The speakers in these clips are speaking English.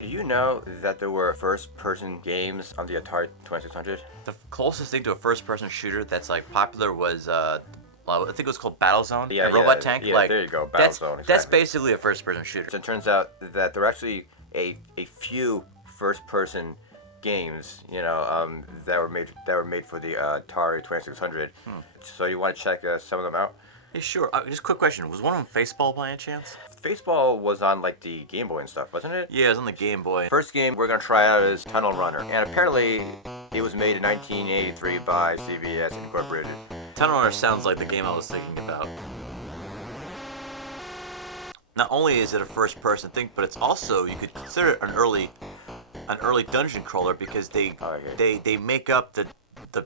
Do you know that there were first-person games on the Atari 2600? The closest thing to a first-person shooter that's like popular was well, I think it was called Battlezone. Yeah, and Robot Tank. Yeah, like there you go, that's Battlezone. that's Exactly. basically a first-person shooter. So it turns out that there are actually a few first-person games, that were made for the Atari 2600. So you want to check some of them out? Hey, sure. Just a quick question: was one of them Faceball by any chance? Baseball was on like the Game Boy and stuff, wasn't it? Yeah, it was on the Game Boy. First game we're gonna try out is Tunnel Runner, and apparently it was made in 1983 by CBS Incorporated. Tunnel Runner sounds like the game I was thinking about. Not only is it a first-person thing, but it's also, you could consider it an early dungeon crawler because they make up the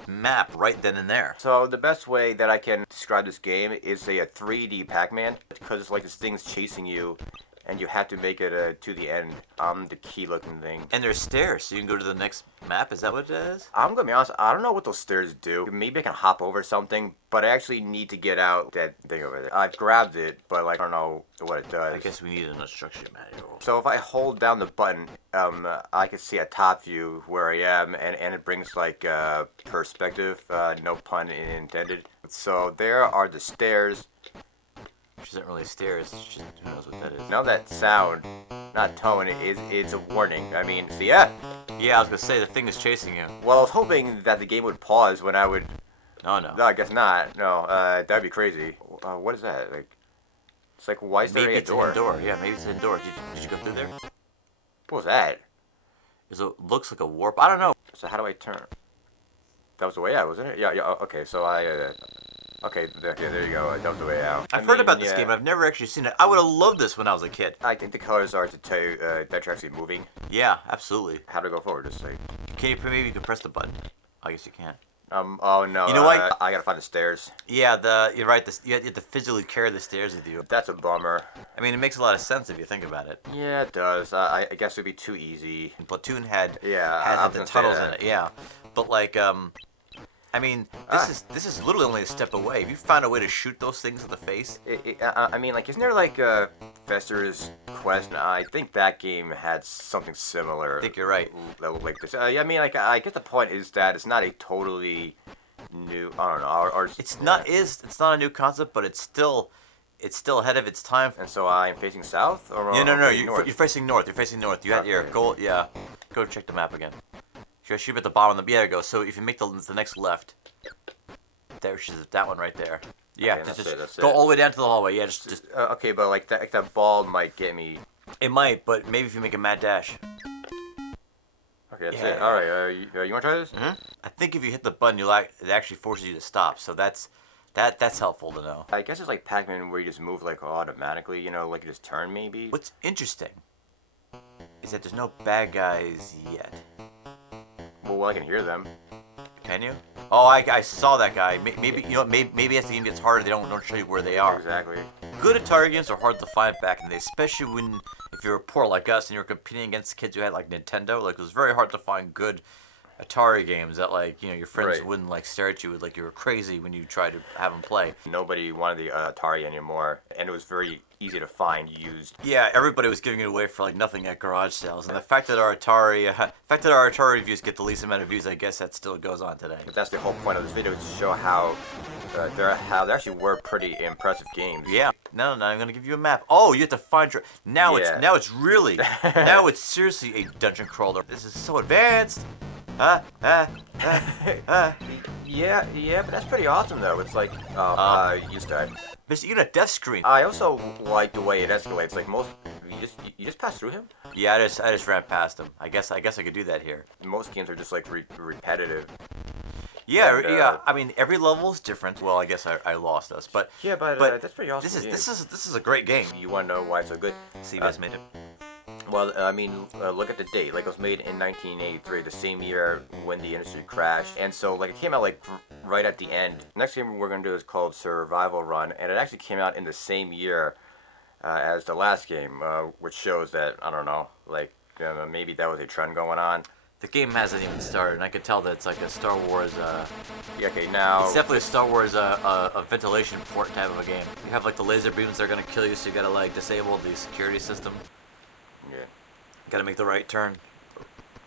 map right then and there. So the best way that I can describe this game is say a 3D Pac-Man, because it's like this thing's chasing you, and you have to make it to the end on the key-looking thing. And there's stairs, so you can go to the next map. Is that what it is? I'm gonna be honest, I don't know what those stairs do. Maybe I can hop over something, but I actually need to get out that thing over there. I've grabbed it, but like I don't know what it does. I guess we need an instruction manual. So if I hold down the button, I can see a top view where I am, and it brings like perspective, no pun intended. So there are the stairs. Which isn't really stairs, it's just, who knows what that is. Now that sound, not tone, it's a warning. I mean, see ya? Yeah, I was gonna say, the thing is chasing you. Well, I was hoping that the game would pause when I would... Oh, no. No, I guess not. No, that'd be crazy. What is that? Like, it's like, why is there Maybe a it's door? an indoor. Yeah, maybe it's an indoor. Did you go through there? What was that? It looks like a warp. I don't know. So how do I turn? That was the way out, wasn't it? Yeah, okay, so okay, there you go. That was the way out. I've heard about this game, but I've never actually seen it. I would have loved this when I was a kid. I think the colors are to tell you that you're actually moving. Yeah, absolutely. How to go forward? Just like. Maybe you can press the button. I guess you can't. Oh no. You know what? I gotta find the stairs. Yeah, you're right. You have to physically carry the stairs with you. That's a bummer. I mean, it makes a lot of sense if you think about it. Yeah, it does. I guess it'd be too easy. Platoon had I was the gonna say tunnels in that. it. Yeah, but like I mean, this is literally only a step away. If you find a way to shoot those things in the face, I mean, like, isn't there like Fester's Quest? I think that game had something similar. I think you're right. Like this. I mean, like, I get the point is that it's not a totally new. I don't know. Or it's not a new concept, but it's still ahead of its time. And so I'm facing south, or No. north? You're facing north. You're facing north. You had your Okay. goal. Yeah. Go check the map again. You shoot at the bottom of the. Yeah, there you go. So if you make the next left, there's that one right there. Yeah, Okay, that's go it. all the way down to the hallway. Yeah, just Okay, but like that ball might get me. it might, but maybe if you make a mad dash. Okay, that's Yeah. it. All right, you want to try this? I think if you hit the button, it actually forces you to stop. So that's helpful to know. I guess it's like Pac-Man where you just move like automatically, like you just turn maybe. What's interesting is that there's no bad guys yet. Well, I can hear them. Can you? Oh, I saw that guy. Maybe maybe as the game gets harder, they don't show you where they are. Exactly. Good Atari games are hard to find back in the day, especially if you were poor like us and you were competing against kids who had like Nintendo. Like it was very hard to find good Atari games that like your friends Right. wouldn't like stare at you like you were crazy when you tried to have them play. Nobody wanted the Atari anymore, and it was very easy to find used. Yeah, everybody was giving it away for like nothing at garage sales, and the fact that our Atari reviews get the least amount of views, I guess that still goes on today. But that's the whole point of this video, is to show how there actually were pretty impressive games. Yeah. No, I'm gonna give you a map. Oh, you have to find your. Now Yeah. it's really now it's seriously a dungeon crawler. This is so advanced. Yeah, but that's pretty awesome though. It's like, you died. But you get a death screen. I also like the way it escalates. Like most, you just pass through him. Yeah, I just ran past him. I guess I could do that here. Most games are just like repetitive. Yeah, And, yeah. I mean, every level is different. Well, I guess I lost us, but Yeah, but that's pretty awesome. this is a great game. You want to know why it's so good? See, you guys made it. Well, I mean, look at the date. Like, it was made in 1983, the same year when the industry crashed. And so, like, it came out, like, right at the end. Next game we're going to do is called Survival Run, and it actually came out in the same year as the last game, which shows that, I don't know, like, maybe that was a trend going on. The game hasn't even started, and I could tell that it's like a Star Wars. Yeah, okay, now... It's definitely a Star Wars a ventilation port type of a game. You have like the laser beams that are gonna kill you, so you gotta like disable the security system. Yeah. Gotta make the right turn.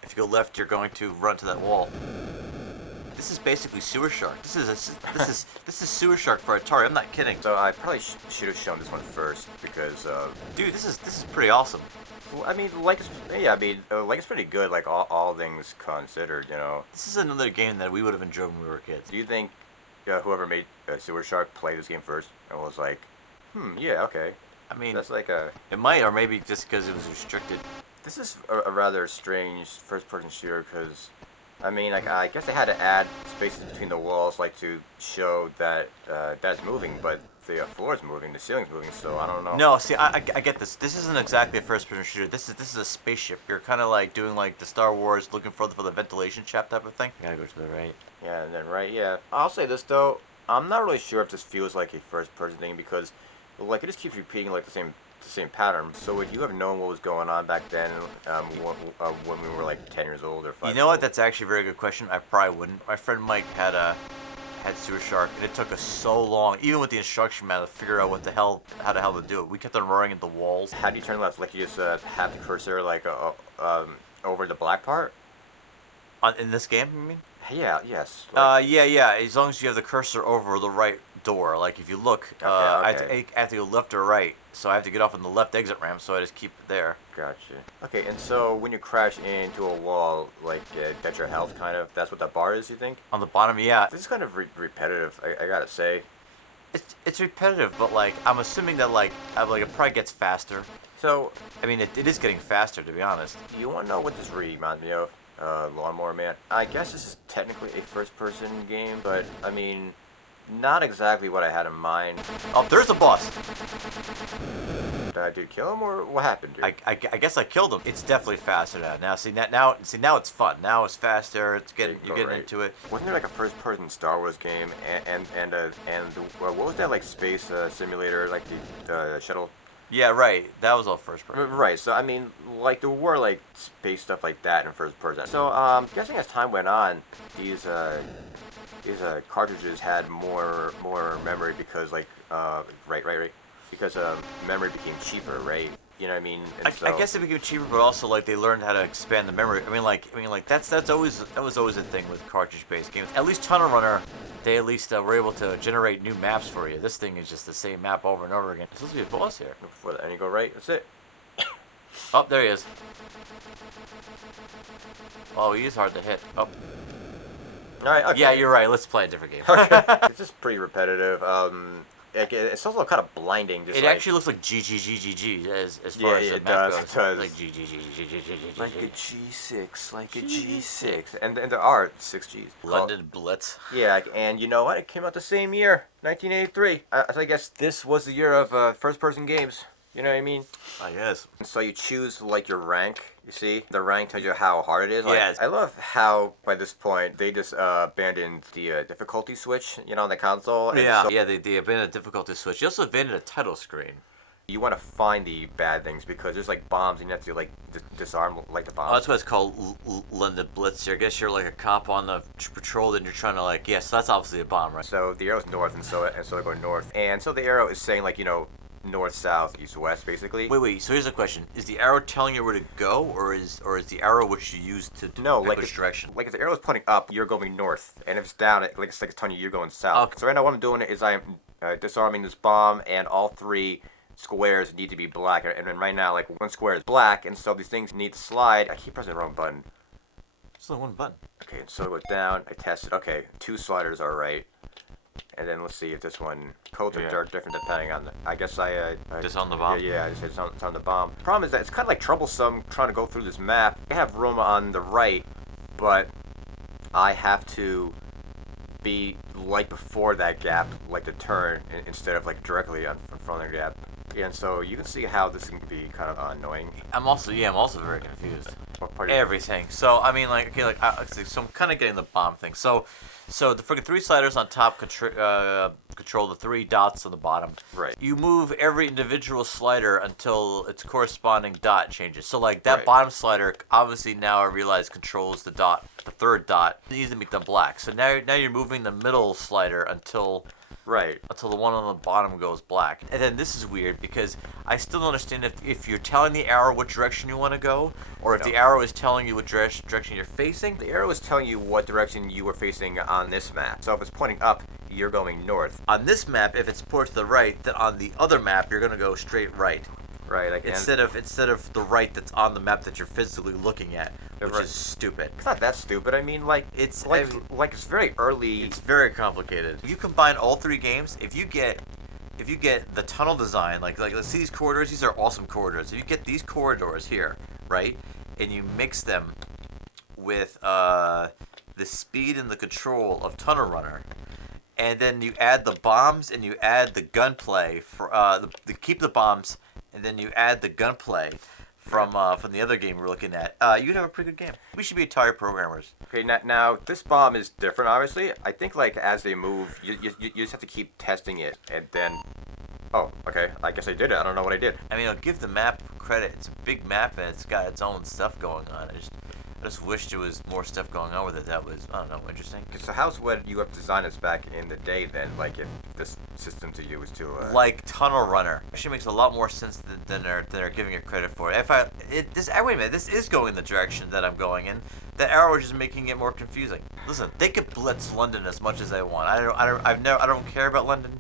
If you go left, you're going to run to that wall. This is basically Sewer Shark. This is Sewer Shark for Atari. I'm not kidding. So I probably should have shown this one first because, dude, this is pretty awesome. Well, I mean, like it's pretty good. Like all things considered, you know. This is another game that we would have enjoyed when we were kids. Do you think whoever made Sewer Shark played this game first and was like, yeah, okay. I mean, that's like a. It might, or maybe just because it was restricted. This is a rather strange first-person shooter because, I mean, like I guess they had to add spaces between the walls, like to show that that's moving, but the floor is moving, the ceiling's moving, so I don't know. No, see, I get this. This isn't exactly a first-person shooter. This is a spaceship. You're kind of like doing like the Star Wars, looking for the ventilation shaft type of thing. You gotta go to the right. Yeah, and then right, yeah. I'll say this though, I'm not really sure if this feels like a first-person thing because, like, it just keeps repeating like the same pattern. So would you have known what was going on back then when we were like 10 years old or 5? You know what? That's actually a very good question. I probably wouldn't. My friend Mike had Sewer Shark, and it took us so long, even with the instruction manual, to figure out how the hell to do it. We kept on running into walls. How do you turn left? Like you just have the cursor like over the black part? In this game, you mean? Yeah. Yes. Like, yeah. As long as you have the cursor over the right door. Like if you look, okay. I have to go left or right. So I have to get off on the left exit ramp, so I just keep it there. Gotcha. Okay, and so when you crash into a wall, like, that's your health, kind of, that's what that bar is, you think? On the bottom, yeah. This is kind of repetitive, I gotta say. It's repetitive, but, like, I'm assuming that, like, it probably gets faster. So... I mean, it is getting faster, to be honest. You wanna know what this reminds me of? Lawnmower Man. I guess this is technically a first-person game, but, I mean... Not exactly what I had in mind. Oh, there's a boss. Did I kill him or what happened, dude? I guess I killed him. It's definitely faster now. Now it's fun. Now it's faster. You're getting into it. Wasn't there like a first-person Star Wars game and what was that like space simulator like the shuttle? Yeah, right. That was all first person. Right. So I mean, like there were like space stuff like that in first person. So guessing as time went on, these cartridges had more memory because like right because memory became cheaper, right? You know what I mean? I guess it became cheaper, but also like they learned how to expand the memory. I mean like that was always a thing with cartridge-based games. At least Tunnel Runner, they at least were able to generate new maps for you. This thing is just the same map over and over again. There's supposed to be a boss here. Before the end, you go right. That's it. Oh, there he is. Oh, he is hard to hit. Oh. All right, okay. Yeah, you're right. Let's play a different game. Okay. It's just pretty repetitive. It's also kind of blinding. Just it actually looks like GGGGG as far as the map goes. It does. Like GGGGGG. Like a G6, like a G6. And there are 6 Gs. London Blitz. Yeah, and you know what? It came out the same year, 1983. I guess this was the year of first-person games. You know what I mean? I guess. So you choose like your rank. You see, the rank tells you how hard it is. Like, yes. I love how by this point they just abandoned the difficulty switch, you know, on the console. And Yeah. so Yeah, they abandoned the difficulty switch. They also abandoned a title screen. you want to find the bad things because there's like bombs and you have to like disarm like the bombs. Oh, that's what it's called, London Blitz. I guess you're like a cop on the patrol, and you're trying to like, yeah. So that's obviously a bomb, right? So the arrow's north, and so they're going north, and so the arrow is saying like, you know, north, south, east, west, basically. Wait. So here's a question: is the arrow telling you where to go, or is the arrow which you use to No, pick like which direction? Like if the arrow's pointing up, you're going north, and if it's down, it's telling you you're going south. Okay. So right now what I'm doing is I'm disarming this bomb, and all 3 squares need to be black, and then right now like 1 square is black, and so these things need to slide. I keep pressing the wrong button. There's only one button. Okay, so I go down, I test it. Okay, 2 sliders are right. And then let's see if this one codes are different depending on. I guess I Disarm the bomb. Yeah, I just disarm the bomb. Problem is that it's kind of like troublesome trying to go through this map. I have room on the right, but I have to be like before that gap, like the turn, instead of like directly in front of the gap. And so you can see how this can be kind of annoying. I'm also very confused. What part Everything. So I mean, like, okay, so I'm kind of getting the bomb thing. So the freaking 3 sliders on top control the 3 dots on the bottom. Right. You move every individual slider until its corresponding dot changes. So like that Right. bottom slider, obviously now I realize controls the dot, the 3rd dot. It needs to make them black. So now you're moving the middle slider until Right. until the one on the bottom goes black. And then this is weird because I still don't understand if you're telling the arrow what direction you want to go, or if the arrow is telling you what direction you're facing. The arrow is telling you what direction you were facing on this map. So if it's pointing up, you're going north. On this map, if it's pointed to the right, then on the other map you're gonna go straight right. Right. Like, Instead of the right that's on the map that you're physically looking at, which right. is stupid. It's not that stupid. I mean, like It's like it's very early. It's very complicated. If you combine all three games, if you get the tunnel design, like let's see these corridors. These are awesome corridors. If you get these corridors here, right, and you mix them with the speed and the control of Tunnel Runner, and then you add the bombs and you add the gunplay for keep the bombs, and then you add the gunplay from the other game we're looking at, you'd have a pretty good game. We should be Atari programmers. Okay, now this bomb is different. Obviously, I think like as they move, you just have to keep testing it, and then. Oh, okay. I guess I did it. I don't know what I did. I mean, I'll give the map credit. It's a big map and it's got its own stuff going on. I just wish there was more stuff going on with it that was, I don't know, interesting. So how's what you have designed this back in the day then? Like if this system to you was to like Tunnel Runner actually makes a lot more sense than they're giving it credit for. Wait a minute, this is going the direction that I'm going in. The arrow is just making it more confusing. Listen, they could blitz London as much as they want. I don't care about London.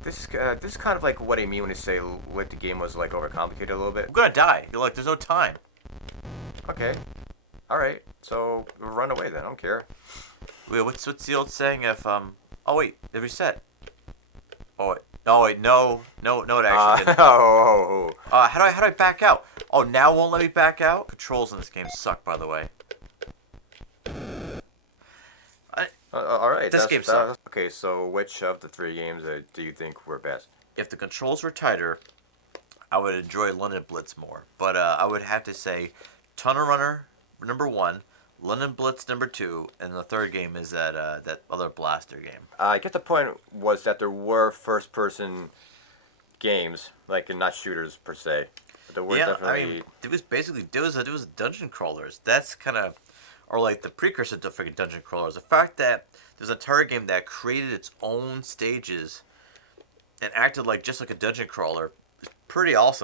This is kind of like what I mean when I say like the game was like overcomplicated a little bit. I'm gonna die. You're like, there's no time. Okay. All right. So run away then. I don't care. Wait, what's the old saying? If oh wait, it reset. Oh wait, no, it actually didn't. How do I back out? Oh, now it won't let me back out. Controls in this game suck, by the way. All right. This game sucks. Okay, so which of the three games do you think were best? If the controls were tighter, I would enjoy London Blitz more. But I would have to say Tunnel Runner number 1, London Blitz number 2, and the third game is that other blaster game. I guess the point was that there were first-person games, like not shooters per se. But there were definitely. I mean, it was basically it was dungeon crawlers. That's kind of, or like the precursor to freaking dungeon crawlers. The fact that there's a Atari game that created its own stages and acted like just like a dungeon crawler is pretty awesome.